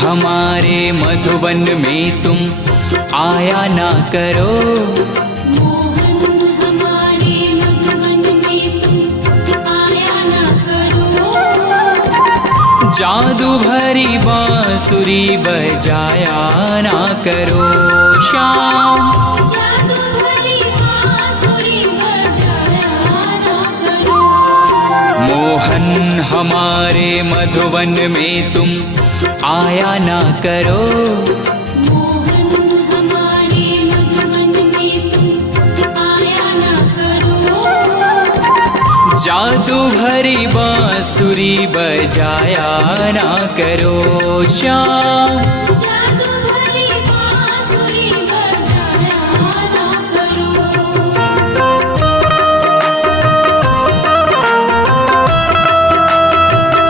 हमारे मधुवन में तुम आया ना करो। मोहन हमारे मधुवन में तुम आया ना करो। जादू भरी बांसुरी बजाया ना करो श्याम। जादू भरी बांसुरी बजाया ना करो। मोहन हमारे मधुवन में तुम आया ना करो। मोहन हमारे मधुवन में तुम आया ना करो। जादू भरी बांसुरी बजाया ना करो श्याम।